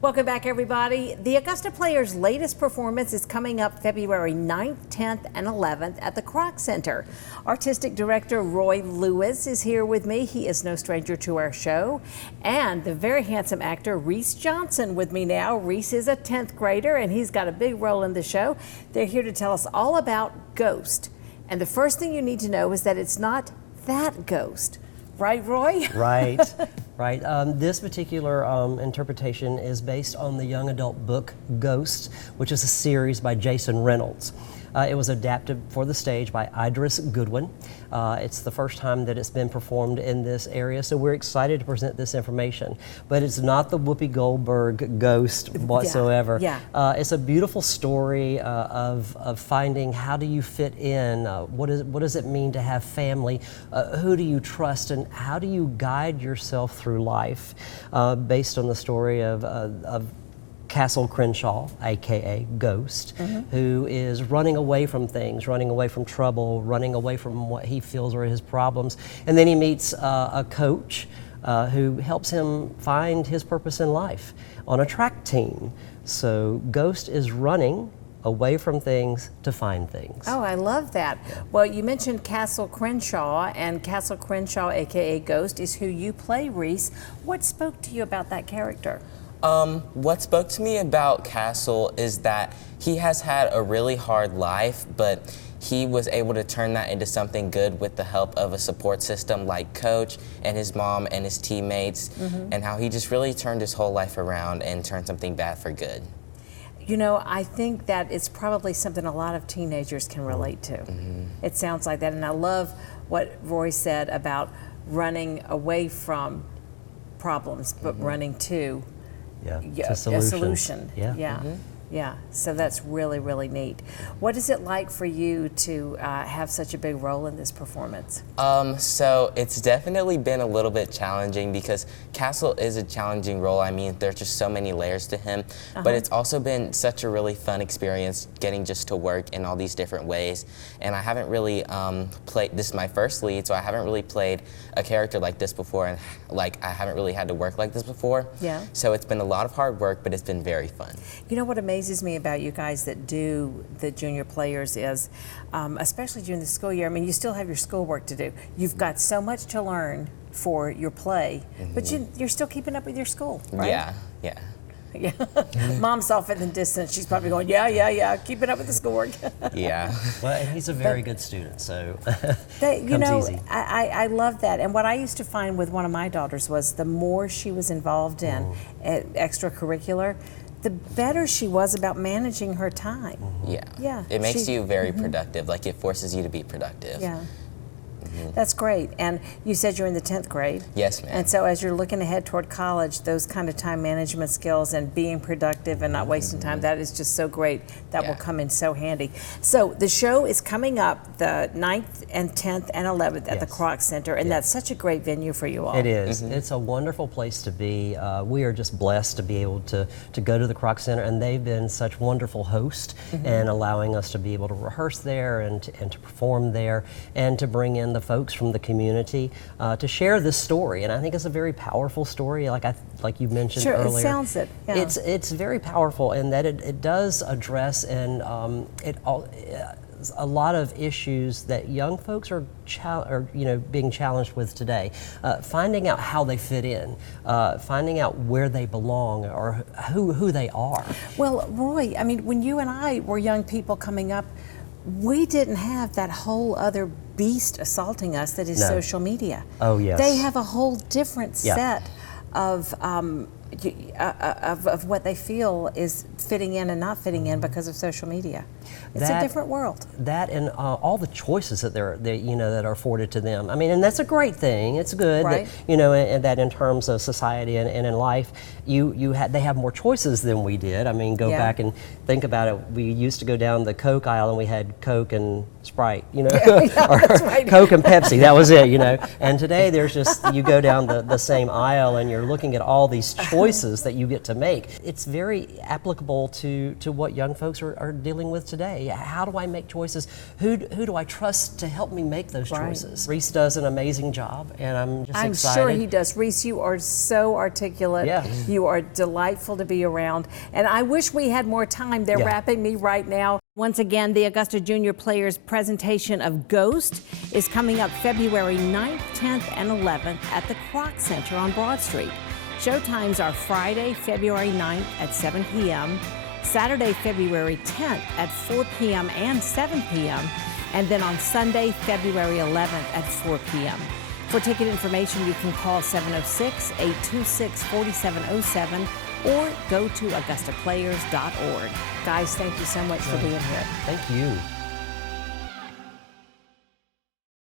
Welcome back, everybody. The Augusta Players' latest performance is coming up February 9th, 10th, and 11th at the Kroc Center. Artistic Director Roy Lewis is here with me. He is no stranger to our show. And the very handsome actor Reese Johnson with me now. Reese is a 10th grader, and he's got a big role in the show. They're here to tell us all about Ghost. And the first thing you need to know is that it's not that ghost. Right, Roy? Right, right. This particular interpretation is based on the young adult book Ghost, which is a series by Jason Reynolds. It was adapted for the stage by Idris Goodwin. It's the first time that it's been performed in this area, so we're excited to present this information. But it's not the Whoopi Goldberg Ghost whatsoever. Yeah. It's a beautiful story of finding how do you fit in, what does it mean to have family, who do you trust, and how do you guide yourself through life, based on the story of Castle Crenshaw, aka Ghost, who is running away from things, running away from trouble, running away from what he feels are his problems. And then he meets a coach who helps him find his purpose in life on a track team. So Ghost is running away from things to find things. Oh, I love that. Yeah. Well, you mentioned Castle Crenshaw, and Castle Crenshaw, aka Ghost, is who you play, Reese. What spoke to you about that character? What spoke to me about Castle is that he has had a really hard life, but he was able to turn that into something good with the help of a support system like Coach and his mom and his teammates, and how he just really turned his whole life around and turned something bad for good. You know, I think that it's probably something a lot of teenagers can relate to. It sounds like that, and I love what Roy said about running away from problems, but running to a solution. Yeah. So that's really, really neat. What is it like for you to have such a big role in this performance? So it's definitely been a little bit challenging because Castle is a challenging role. I mean, there's just so many layers to him, but it's also been such a really fun experience getting just to work in all these different ways. And I haven't really played, this is my first lead, so I haven't really played a character like this before, and like I haven't really had to work like this before. Yeah. So it's been a lot of hard work, but it's been very fun. You know what amazes me about you guys that do the junior players is, especially during the school year, I mean, you still have your schoolwork to do. You've got so much to learn for your play, but you're still keeping up with your school, right? Yeah. Yeah. Mom's off in the distance. She's probably going, yeah, keeping up with the schoolwork. Yeah. Well, and he's a very good student, so you know, easy. I love that. And what I used to find with one of my daughters was the more she was involved in extracurricular, the better she was about managing her time. Yeah. It makes you very productive. Like, it forces you to be productive. Yeah. That's great. And you said you're in the 10th grade. Yes, ma'am. And so as you're looking ahead toward college, those kind of time management skills and being productive and not wasting time, that is just so great. That will come in so handy. So the show is coming up the 9th and 10th and 11th at the Kroc Center, and that's such a great venue for you all. It is. It's a wonderful place to be. We are just blessed to be able to go to the Kroc Center, and they've been such wonderful hosts in allowing us to be able to rehearse there and to perform there and to bring in the folks from the community to share this story. And I think it's a very powerful story, like you mentioned earlier. Sure, it sounds it. Yeah. It's very powerful in that it does address and a lot of issues that young folks are being challenged with today. Finding out how they fit in, finding out where they belong or who they are. Well, Roy, I mean, when you and I were young people coming up, we didn't have that whole other beast assaulting us that is social media. Oh, yes. They have a whole different set of what they feel is fitting in and not fitting in because of social media. It's a different world. That and all the choices that that are afforded to them. I mean, and that's a great thing. It's good, right? And that in terms of society and in life, they have more choices than we did. I mean, go back and think about it. We used to go down the Coke aisle and we had Coke and Sprite, or right. Coke and Pepsi. That was it, And today there's just you go down the same aisle and you're looking at all these choices. choices that you get to make. It's very applicable to what young folks are dealing with today. How do I make choices? Who do I trust to help me make those choices? Reese does an amazing job, and I'm just excited. I'm sure he does. Reese, you are so articulate. Yeah. You are delightful to be around. And I wish we had more time. They're wrapping me right now. Once again, the Augusta Junior Players presentation of Ghost is coming up February 9th, 10th, and 11th at the Kroc Center on Broad Street. Showtimes are Friday, February 9th at 7 p.m., Saturday, February 10th at 4 p.m. and 7 p.m., and then on Sunday, February 11th at 4 p.m. For ticket information, you can call 706-826-4707 or go to augustaplayers.org. Guys, thank you so much for being here. Thank you.